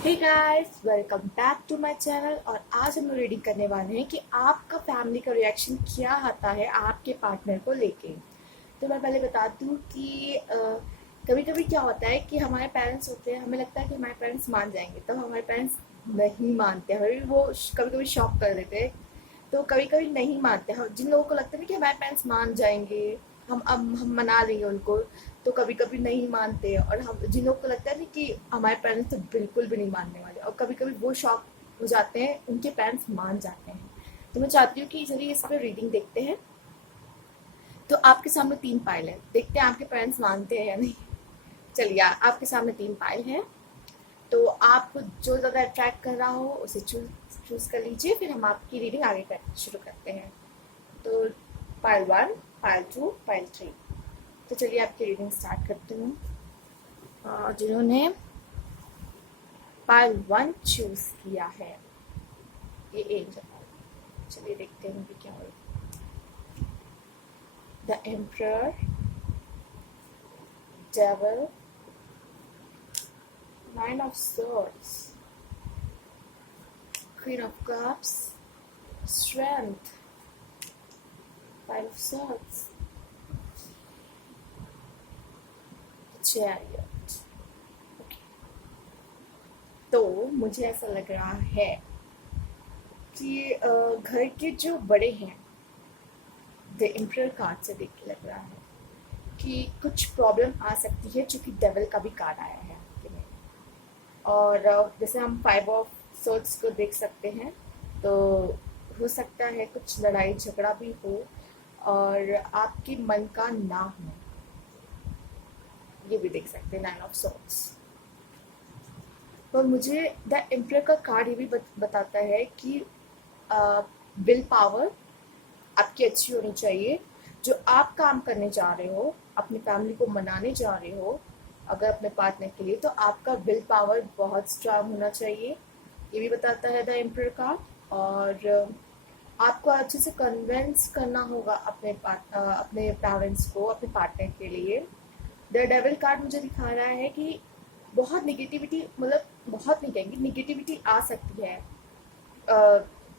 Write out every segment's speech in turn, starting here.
Hey guys, welcome back to my channel. और आज हम लोग रीडिंग करने वाले हैं कि आपका फैमिली का रिएक्शन क्या आता है आपके पार्टनर को लेके। तो मैं पहले बताती हूँ कि कभी कभी क्या होता है कि हमारे पेरेंट्स होते हैं, हमें लगता है कि हमारे पेरेंट्स मान जाएंगे, तब हमारे पेरेंट्स नहीं मानते, हमें वो कभी कभी शॉक कर देते हैं। तो कभी कभी नहीं मानते हैं, जिन लोगों को लगता है ना कि हमारे पेरेंट्स मान जाएंगे, हम मना लेंगे उनको, तो कभी कभी नहीं मानते। और हम जिन लोगों को लगता है ना कि हमारे पेरेंट्स तो बिल्कुल भी नहीं मानने वाले, और कभी कभी वो शॉक हो जाते हैं, उनके पेरेंट्स मान जाते हैं। तो मैं चाहती हूँ कि चलिए इस पर रीडिंग देखते हैं। तो आपके सामने 3 पाइल है, देखते हैं आपके पेरेंट्स मानते हैं या नहीं। चलिए, आपके सामने 3 पाइल है। तो आपको जो ज़्यादा अट्रैक्ट कर रहा हो उसे चूज चूज कर लीजिए, फिर हम आपकी रीडिंग आगे शुरू करते हैं। तो पाइल 1, पाइल 2, पाइल 3। तो चलिए आपकी रीडिंग स्टार्ट करते हैं। जिन्होंने पाइल 1 चूज किया है, ये एंजल। चलिए देखते हैं कि क्या हो। The emperor, devil, nine of swords, queen of cups, strength, five of swords, chariot. तो मुझे ऐसा लग रहा है कि घर के जो बड़े हैं, द एम्परर कार्ड से देख के लग रहा है कि कुछ प्रॉब्लम आ सकती है, चूंकि डेविल का भी कार्ड आया है आपके में। और जैसे हम फाइव ऑफ सोर्ड्स को देख सकते हैं, तो हो सकता है कुछ लड़ाई झगड़ा भी हो और आपके मन का ना हो, ये भी देख सकते हैं नाइन ऑफ सोर्ड्स। पर मुझे द एम्परर का कार्ड ये भी बताता है कि विल पावर आपकी अच्छी होनी चाहिए। जो आप काम करने जा रहे हो, अपनी फैमिली को मनाने जा रहे हो, अगर अपने पार्टनर के लिए, तो आपका विल पावर बहुत स्ट्रांग होना चाहिए, ये भी बताता है द एम्परर का। और आपको अच्छे से कन्विंस करना होगा अपने पेरेंट्स को, अपने पार्टनर के लिए। द डेविल कार्ड मुझे दिखा रहा है कि बहुत निगेटिविटी, मतलब बहुत नहीं कहेंगे, निगेटिविटी आ सकती है।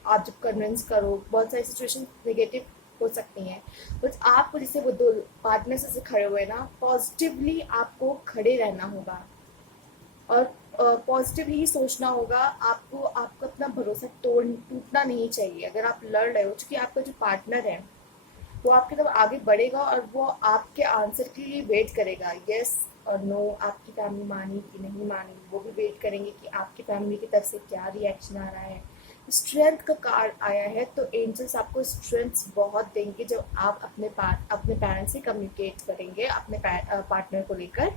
आप जब कन्विंस करो, बहुत सारी सिचुएशन नेगेटिव हो सकती हैं, बट आपको जैसे वो दो पार्टनर्स से खड़े हुए ना, पॉजिटिवली आपको खड़े रहना होगा और पॉजिटिव ही सोचना होगा। आपको आपका अपना भरोसा टूटना नहीं चाहिए। अगर आप लड़ रहे हो, क्योंकि आपका जो पार्टनर है वो आपकी तरफ आगे बढ़ेगा और वो आपके आंसर के लिए वेट करेगा, यस और नो। आपकी फैमिली मानी कि नहीं मानी, वो भी वेट करेंगे कि आपकी फैमिली की तरफ से क्या रिएक्शन आ रहा है। स्ट्रेंथ का कार्ड आया है, तो एंजल्स आपको स्ट्रेंथ बहुत देंगे जब आप अपने पेरेंट्स से कम्युनिकेट करेंगे अपने पार्टनर को लेकर।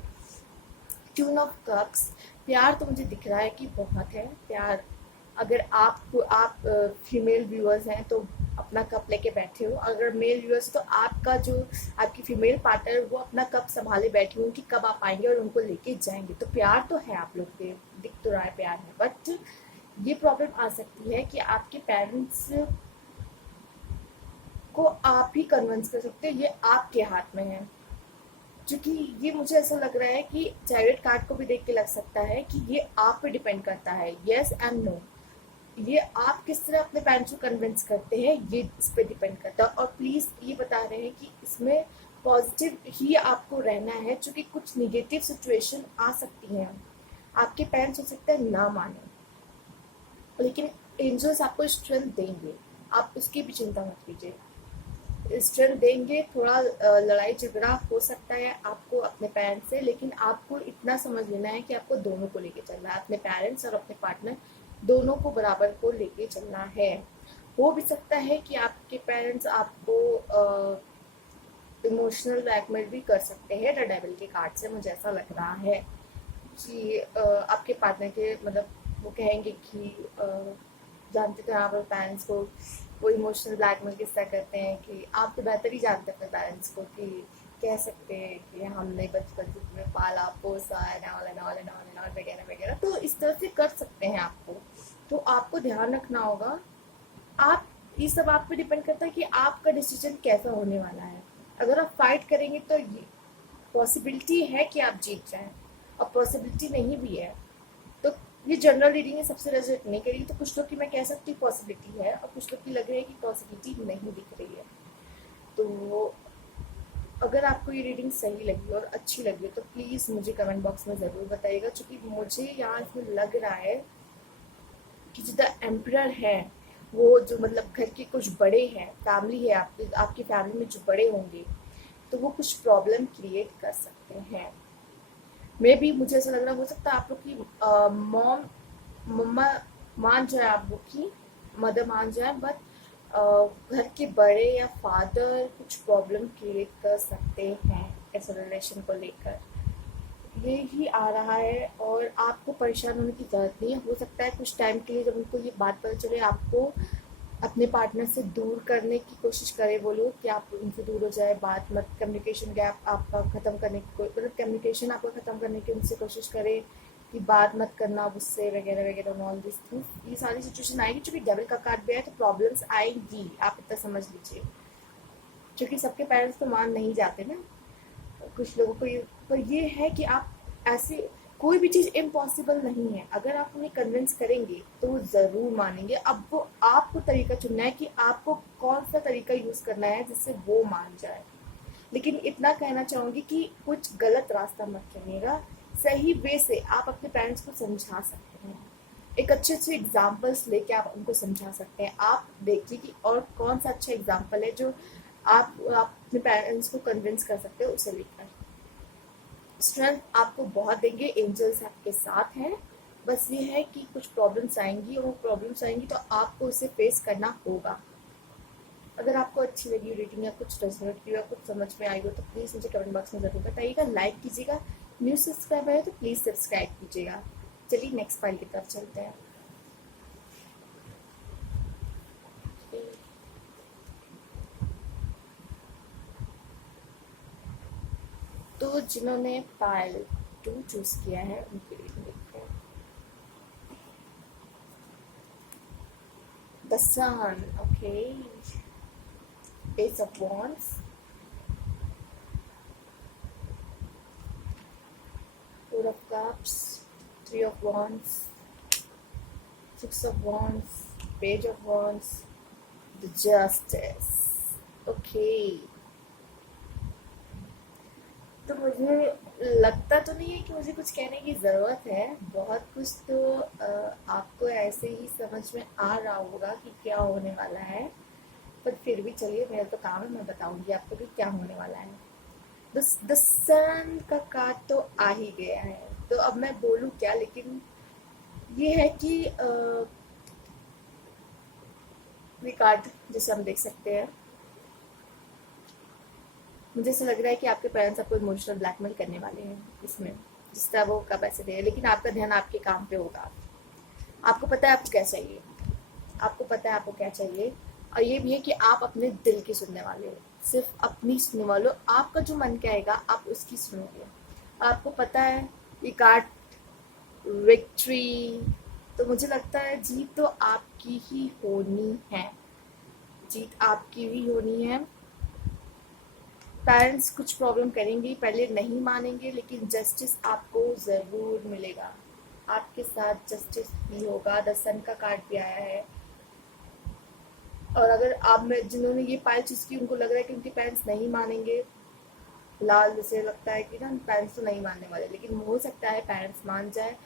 ट्यून ऑफ कप्स, प्यार तो मुझे दिख रहा है कि बहुत है प्यार। अगर आप फीमेल व्यूअर्स हैं तो अपना कप लेके बैठे हो, अगर मेल व्यूअर्स तो आपका जो आपकी फीमेल पार्टनर वो अपना कप संभाले बैठी हो कि कब आप आएंगे और उनको लेके जाएंगे। तो प्यार तो है आप लोग के, दिख तो रहा है प्यार है, बट ये प्रॉब्लम आ सकती है कि आपके पेरेंट्स को आप ही कन्विंस कर सकते हो, ये आपके हाथ में है। क्योंकि ये मुझे ऐसा लग रहा है कि चैरियट कार्ड को भी देख के लग सकता है कि ये आप पे डिपेंड करता है, यस एंड नो। ये आप किस तरह अपने पेरेंट्स को कन्विंस करते हैं, ये इस पे डिपेंड करता है। और प्लीज ये बता रहे हैं कि इसमें पॉजिटिव ही आपको रहना है, क्योंकि कुछ निगेटिव सिचुएशन आ सकती हैं। आपके पेरेंट्स हो सकता है ना माने, लेकिन एंजल्स आपको स्ट्रेंथ देंगे, आप उसकी भी चिंता मत कीजिए। स्ट्रेंथ देंगे। थोड़ा लड़ाई झगड़ा हो सकता है आपको अपने पेरेंट्स से, लेकिन आपको इतना समझ लेना है कि आपको दोनों को लेके चलना है, अपने पेरेंट्स और अपने पार्टनर दोनों को बराबर को लेके चलना है। हो भी सकता है कि आपके पेरेंट्स आपको इमोशनल ब्लैकमेल भी कर सकते हैं द डेविल के कार्ड से। मुझे ऐसा लग रहा है कि आपके पार्टनर के, मतलब वो कहेंगे कि जानते थे आप पेरेंट्स को वो इमोशनल ब्लैकमेल किस तरह करते हैं, कि आप तो बेहतर ही जानते हैं अपने पेरेंट्स को, कि कह सकते हैं कि हमने बचपन से तुम्हें पाला पोसा and all and all and all and all वगैरह वगैरह, तो इस तरह से कर सकते हैं आपको। तो आपको ध्यान रखना होगा। आप, ये सब आप पे डिपेंड करता है कि आपका डिसीजन कैसा होने वाला है। अगर आप फाइट करेंगे तो ये पॉसिबिलिटी है कि आप जीत जाएं, और पॉसिबिलिटी नहीं भी है तो ये जनरल रीडिंग है, सबसे रेजोनेट नहीं करेगी, तो कुछ लोग की मैं कह सकती हूँ पॉसिबिलिटी है और कुछ लोग की लग रही है कि पॉसिबिलिटी नहीं दिख रही है। तो अगर आपको ये रीडिंग सही लगी और अच्छी लगी तो प्लीज़ मुझे कमेंट बॉक्स में ज़रूर बताइएगा, क्योंकि मुझे यहाँ इसमें लग रहा है कि जो द एम्परर है वो जो मतलब घर के कुछ बड़े हैं, फैमिली है आपकी, आपकी फैमिली में जो बड़े होंगे तो वो कुछ प्रॉब्लम क्रिएट कर सकते हैं। मे भी मुझे ऐसा लग रहा हो सकता है आप लोग की मॉम मम्मा मान जाए, आप लोग की मदर मान जाए, बट घर के बड़े या फादर कुछ प्रॉब्लम क्रिएट कर सकते हैं ऐसे रिलेशन को लेकर। ये ही आ रहा है और आपको परेशान होने की ज़रूरत नहीं है। हो सकता है कुछ टाइम के लिए जब उनको ये बात पता चले आपको अपने पार्टनर से दूर करने की कोशिश करे वो लोग, कि आप उनसे दूर हो जाए, बात मत, कम्युनिकेशन गैप आपका ख़त्म करने की मतलब कम्युनिकेशन आपका ख़त्म करने की उनसे कोशिश करे कि बात मत करना उससे वगैरह वगैरह, ऑल दिस थिंग्स। ये सारी सिचुएशन आएगी, चूँकि डबल का कार्ड भी है तो प्रॉब्लम्स आएंगी, आप इतना समझ लीजिए। क्योंकि सबके पेरेंट्स तो मान नहीं जाते ना, कुछ लोगों को ये, पर ये है कि आप ऐसे, कोई भी चीज़ इम्पॉसिबल नहीं है, अगर आप उन्हें कन्विंस करेंगे तो वो ज़रूर मानेंगे। अब वो आपको तरीका चुनना है कि आपको कौन सा तरीका यूज़ करना है जिससे वो मान जाए। लेकिन इतना कहना चाहूँगी कि कुछ गलत रास्ता मत चुनिएगा, सही वे से आप अपने पेरेंट्स को समझा सकते हैं। एक अच्छे अच्छे एग्जाम्पल्स लेके आप उनको समझा सकते हैं। आप देखिए कि और कौन सा अच्छा एग्जाम्पल है जो आप अपने पेरेंट्स को कन्विंस कर सकते हो, उसे लेकर। स्ट्रेंथ आपको बहुत देंगे, एंजल्स आपके साथ हैं। बस ये है कि कुछ प्रॉब्लम्स आएंगी और वो प्रॉब्लम्स आएंगी तो आपको उसे फेस करना होगा। अगर आपको अच्छी लगी रीडिंग या कुछ रेजोनेट किया, कुछ समझ में आई हो तो प्लीज़ मुझे कमेंट बॉक्स में ज़रूर बताइएगा, लाइक कीजिएगा, न्यू सब्सक्राइबर है तो प्लीज़ सब्सक्राइब कीजिएगा। चलिए नेक्स्ट फाइल की तरफ चलते हैं। तो जिन्होंने फाइल 2 चूज़ किया है उनकी रीडिंग देखते हैं। The sun, okay, Ace of Wands, Four of Cups, Three of Wands, Six of Wands, Page of Wands, The Justice, okay. तो मुझे लगता तो नहीं है कि मुझे कुछ कहने की ज़रूरत है, बहुत कुछ तो आपको ऐसे ही समझ में आ रहा होगा कि क्या होने वाला है, पर फिर भी चलिए, मेरा तो काम है, मैं बताऊंगी आपको कि क्या होने वाला है। द सन का कार्ड तो आ ही गया है, तो अब मैं बोलूँ क्या, लेकिन ये है कि ये कार्ड जैसे हम देख सकते हैं, मुझे ऐसा लग रहा है कि आपके पेरेंट्स आपको इमोशनल ब्लैकमेल करने वाले हैं इसमें, जिस तरह वो का पैसे दे रहे हैं, लेकिन आपका ध्यान आपके काम पे होगा। आपको पता है आपको क्या चाहिए, आपको पता है आपको क्या चाहिए, और ये भी है कि आप अपने दिल की सुनने वाले हो, सिर्फ अपनी सुनने वाले हो, आपका जो मन कहेगा आप उसकी सुनोगे। आपको पता है ये कार्ड विक्ट्री, तो मुझे लगता है जीत तो आपकी ही होनी है, जीत आपकी ही होनी है। पेरेंट्स कुछ प्रॉब्लम करेंगे, पहले नहीं मानेंगे, लेकिन जस्टिस आपको ज़रूर मिलेगा, आपके साथ जस्टिस भी होगा। द सन का कार्ड भी आया है, और अगर आप में जिन्होंने ये पायल चूज़ की उनको लग रहा है कि उनके पेरेंट्स नहीं मानेंगे, फिलहाल जैसे लगता है कि ना पेरेंट्स तो नहीं मानने वाले, लेकिन हो सकता है पेरेंट्स मान जाए।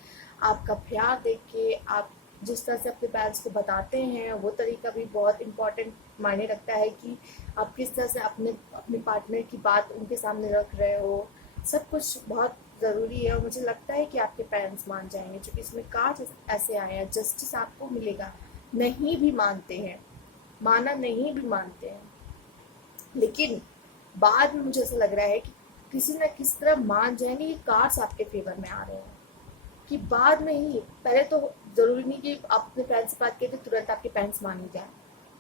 आपका प्यार देख के, आप जिस तरह से अपने पेरेंट्स को बताते हैं वो तरीका भी बहुत इम्पोर्टेंट मायने रखता है, कि आप किस तरह से अपने अपने पार्टनर की बात उनके सामने रख रहे हो, सब कुछ बहुत ज़रूरी है। और मुझे लगता है कि आपके पेरेंट्स मान जाएंगे, क्योंकि इसमें कार्ड ऐसे आए हैं, जस्टिस आपको मिलेगा। नहीं भी मानते हैं, माना नहीं भी मानते हैं, लेकिन बाद में मुझे ऐसा लग रहा है कि किसी न किसी तरह मान जाएंगे। ये कार्ड्स आपके फेवर में आ रहे हैं कि बाद में ही, पहले तो जरूरी नहीं कि आप अपने पेरेंट्स से बात करें तो तुरंत आपके पेरेंट्स मान ही जाए,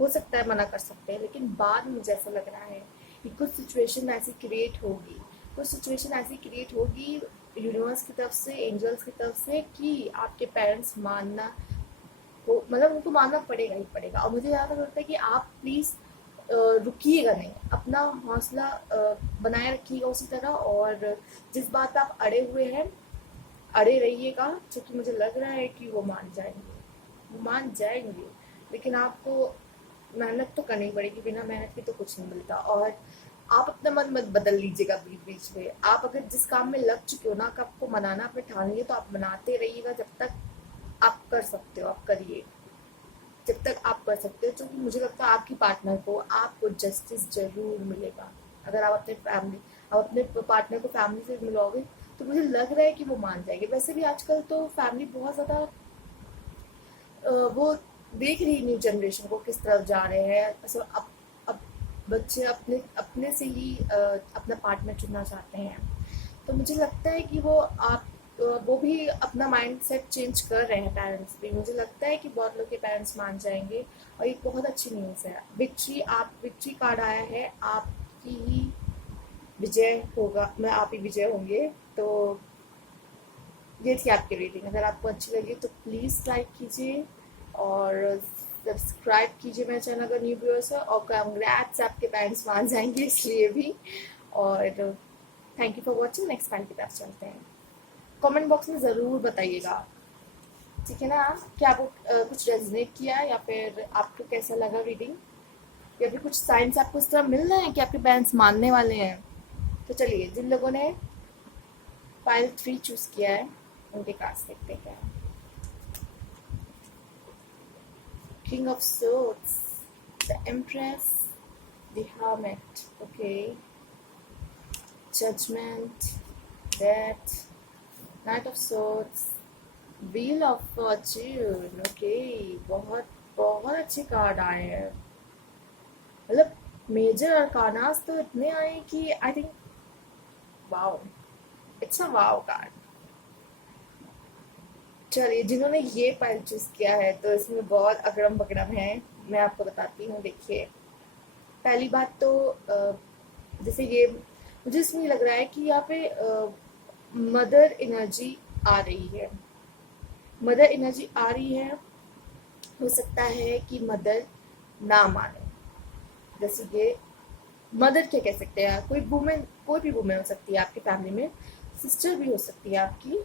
हो सकता है मना कर सकते हैं, लेकिन बाद में मुझे ऐसा लग रहा है कि कुछ सिचुएशन ऐसी क्रिएट होगी, कुछ सिचुएशन ऐसी क्रिएट होगी यूनिवर्स की तरफ से, एंजल्स की तरफ से, कि आपके पेरेंट्स मानना हो, मतलब उनको मानना पड़ेगा ही पड़ेगा। और मुझे ज़्यादा लगता है कि आप प्लीज़ रुकिएगा नहीं, अपना हौसला बनाए रखिएगा उसी तरह, और जिस बात पे आप अड़े हुए हैं अड़े रहिएगा, क्योंकि मुझे लग रहा है कि वो मान जाएंगे, वो मान जाएंगे। लेकिन आपको मेहनत तो करनी पड़ेगी, बिना मेहनत के तो कुछ नहीं मिलता। और आप अपना मन मत बदल लीजिएगा बीच बीच में। आप अगर जिस काम में लग चुके हो ना, कि आपको मनाना आपने ठान लिया, तो आप मनाते रहिएगा जब तक आप कर सकते हो, आप करिए जब तक आप कर सकते हो। क्योंकि मुझे लगता है आपकी पार्टनर को आपको जस्टिस जरूर मिलेगा। अगर आप अपने पार्टनर को फैमिली से मिलोगे, तो मुझे लग रहा है कि वो मान जाएंगे। वैसे भी आजकल तो फैमिली बहुत ज़्यादा वो देख रही न्यू जनरेशन को किस तरफ जा रहे हैं। अब बच्चे अपने अपने से ही अपना पार्टनर चुनना चाहते हैं। तो मुझे लगता है कि वो भी अपना माइंड सेट चेंज कर रहे हैं, पेरेंट्स भी। मुझे लगता है कि बहुत लोग के पेरेंट्स मान जाएंगे, और ये बहुत अच्छी न्यूज़ है। विक्ट्री कार्ड आया है, आपकी ही विजय होगा, मैं आप ही विजय होंगे। तो ये थी आपकी रीडिंग। अगर आपको अच्छी लगी तो प्लीज़ लाइक कीजिए और सब्सक्राइब कीजिए मेरे चैनल अगर न्यू व्यूअर्स है। और कंग्रेट्स, आपके पेरेंट्स मान जाएंगे इसलिए भी। और thank you for watching. Next file की तरफ चलते हैं। कमेंट बॉक्स में ज़रूर बताइएगा, ठीक है ना, कि आपको कुछ रेजोनेट किया, या फिर आपको कैसा लगा रीडिंग, या फिर कुछ साइंस आपको इस तरह मिल रहे हैं कि आपके पेरेंट्स मानने वाले हैं। तो चलिए, जिन लोगों ने फाइल 3 चूज किया है उनके कार्ड्स देखते हैं क्या है। King of swords, the empress, the hermit, okay, judgement, death, knight of swords, wheel of fortune, okay. बहुत बहुत अच्छे कार्ड आए हैं। मतलब मेजर अरकानास तो इतने आए कि I think wow, it's a wow card. चलिए, जिन्होंने ये फाइल चूज किया है तो इसमें बहुत अगड़म बगड़म है। मैं आपको बताती हूँ। देखिए, पहली बात तो जैसे ये मुझे इसमें लग रहा है कि यहाँ पे मदर एनर्जी आ रही है। मदर एनर्जी आ रही है। हो सकता है कि मदर ना माने। जैसे ये मदर क्या कह सकते हैं, कोई वुमेन, कोई भी वुमेन हो सकती है आपकी फैमिली में। सिस्टर भी हो सकती है आपकी,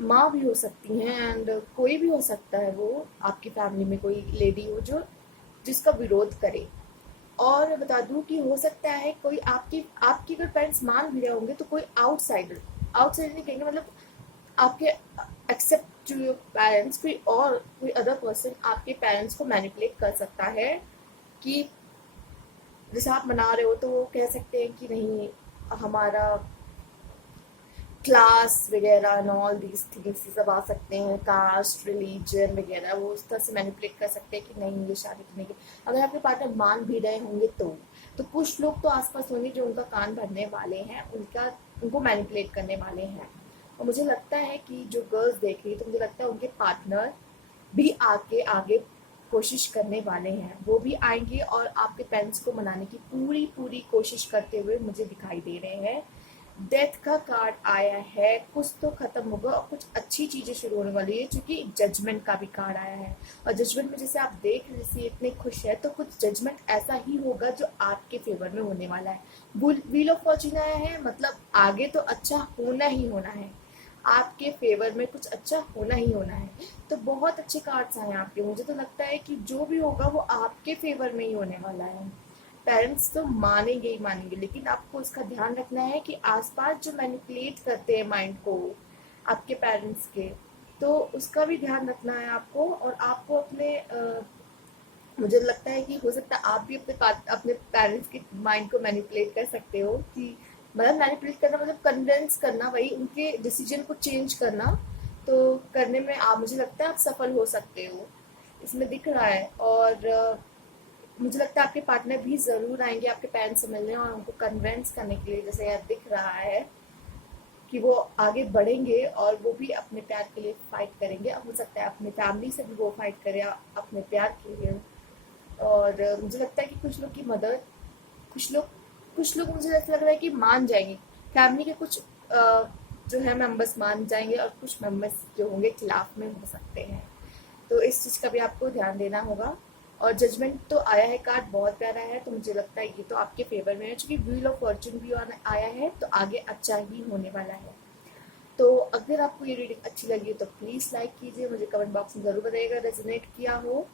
माँ भी हो सकती हैं, एंड कोई भी हो सकता है वो आपकी फैमिली में कोई लेडी हो जो जिसका विरोध करे। और बता दूं कि हो सकता है कोई आपकी आपकी अगर पेरेंट्स मान भी रहे होंगे तो कोई आउटसाइडर, आउटसाइडर नहीं कहेंगे, मतलब आपके एक्सेप्ट टू योर पेरेंट्स कोई अदर पर्सन आपके पेरेंट्स को मैनिपुलेट कर सकता है। कि जैसे आप मना रहे हो तो वो कह सकते हैं कि नहीं, हमारा क्लास वगैरह एंड ऑल दीज थिंग्स सब आ सकते हैं, कास्ट, रिलीजन वगैरह। वो उस तरह से मैनिपुलेट कर सकते हैं कि नहीं, ये शादी करने की। अगर आपके पार्टनर मान भी रहे होंगे तो कुछ लोग तो आसपास होंगे जो उनका कान भरने वाले हैं, उनको मैनिपुलेट करने वाले हैं। और मुझे लगता है कि जो गर्ल्स देख रही है, तो मुझे लगता है उनके पार्टनर भी आके आगे कोशिश करने वाले हैं। वो भी आएंगे और आपके पेरेंट्स को मनाने की पूरी पूरी कोशिश करते हुए मुझे दिखाई दे रहे हैं। डेथ का कार्ड आया है, कुछ तो खत्म होगा और कुछ अच्छी चीजें शुरू होने वाली है, क्योंकि जजमेंट का भी कार्ड आया है। और जजमेंट में जैसे आप देख रहे हैं इतने खुश है, तो कुछ जजमेंट ऐसा ही होगा जो आपके फेवर में होने वाला है। व्हील ऑफ फॉर्च्यून आया है, मतलब आगे तो अच्छा होना ही होना है, आपके फेवर में कुछ अच्छा होना ही होना है। तो बहुत अच्छे कार्ड्स आए हैं आपके। मुझे तो लगता है कि जो भी होगा वो आपके फेवर में ही होने वाला है। पेरेंट्स तो मानेंगे ही मानेंगे, लेकिन आपको उसका ध्यान रखना है कि आसपास जो मैनिपुलेट करते हैं माइंड को आपके पेरेंट्स के, तो उसका भी ध्यान रखना है आपको। और आपको मुझे लगता है कि हो सकता है आप भी अपने पेरेंट्स के माइंड को मैनिपुलेट कर सकते हो। कि मतलब मैनिपुलेट करना मतलब कन्विंस करना, वही उनके डिसीजन को चेंज करना। तो करने में आप, मुझे लगता है आप सफल हो सकते हो, इसमें दिख रहा है। और मुझे लगता है आपके पार्टनर भी ज़रूर आएंगे आपके पेरेंट्स से मिलने और उनको कन्विंस करने के लिए, जैसे यह दिख रहा है कि वो आगे बढ़ेंगे और वो भी अपने प्यार के लिए फाइट करेंगे। हो सकता है अपनी फैमिली से भी वो फाइट करे अपने प्यार के लिए। और मुझे लगता है कि कुछ लोग की मदद, कुछ लोग मुझे ऐसा लग रहा है कि मान जाएंगे। फैमिली के कुछ जो है मेंबर्स मान जाएंगे और कुछ मेंबर्स जो होंगे खिलाफ में हो सकते हैं। तो इस चीज़ का भी आपको ध्यान देना होगा। और जजमेंट तो आया है, कार्ड बहुत प्यारा है, तो मुझे लगता है ये तो आपके फेवर में है। क्योंकि व्हील ऑफ फॉर्च्यून भी आया है, तो आगे अच्छा ही होने वाला है। तो अगर आपको ये रीडिंग अच्छी लगी तो प्लीज़ लाइक कीजिए, मुझे कमेंट बॉक्स में ज़रूर बताइएगा रेजोनेट किया हो,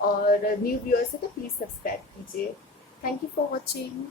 और न्यू व्यूअर्स है तो प्लीज़ सब्सक्राइब कीजिए। Thank you for watching.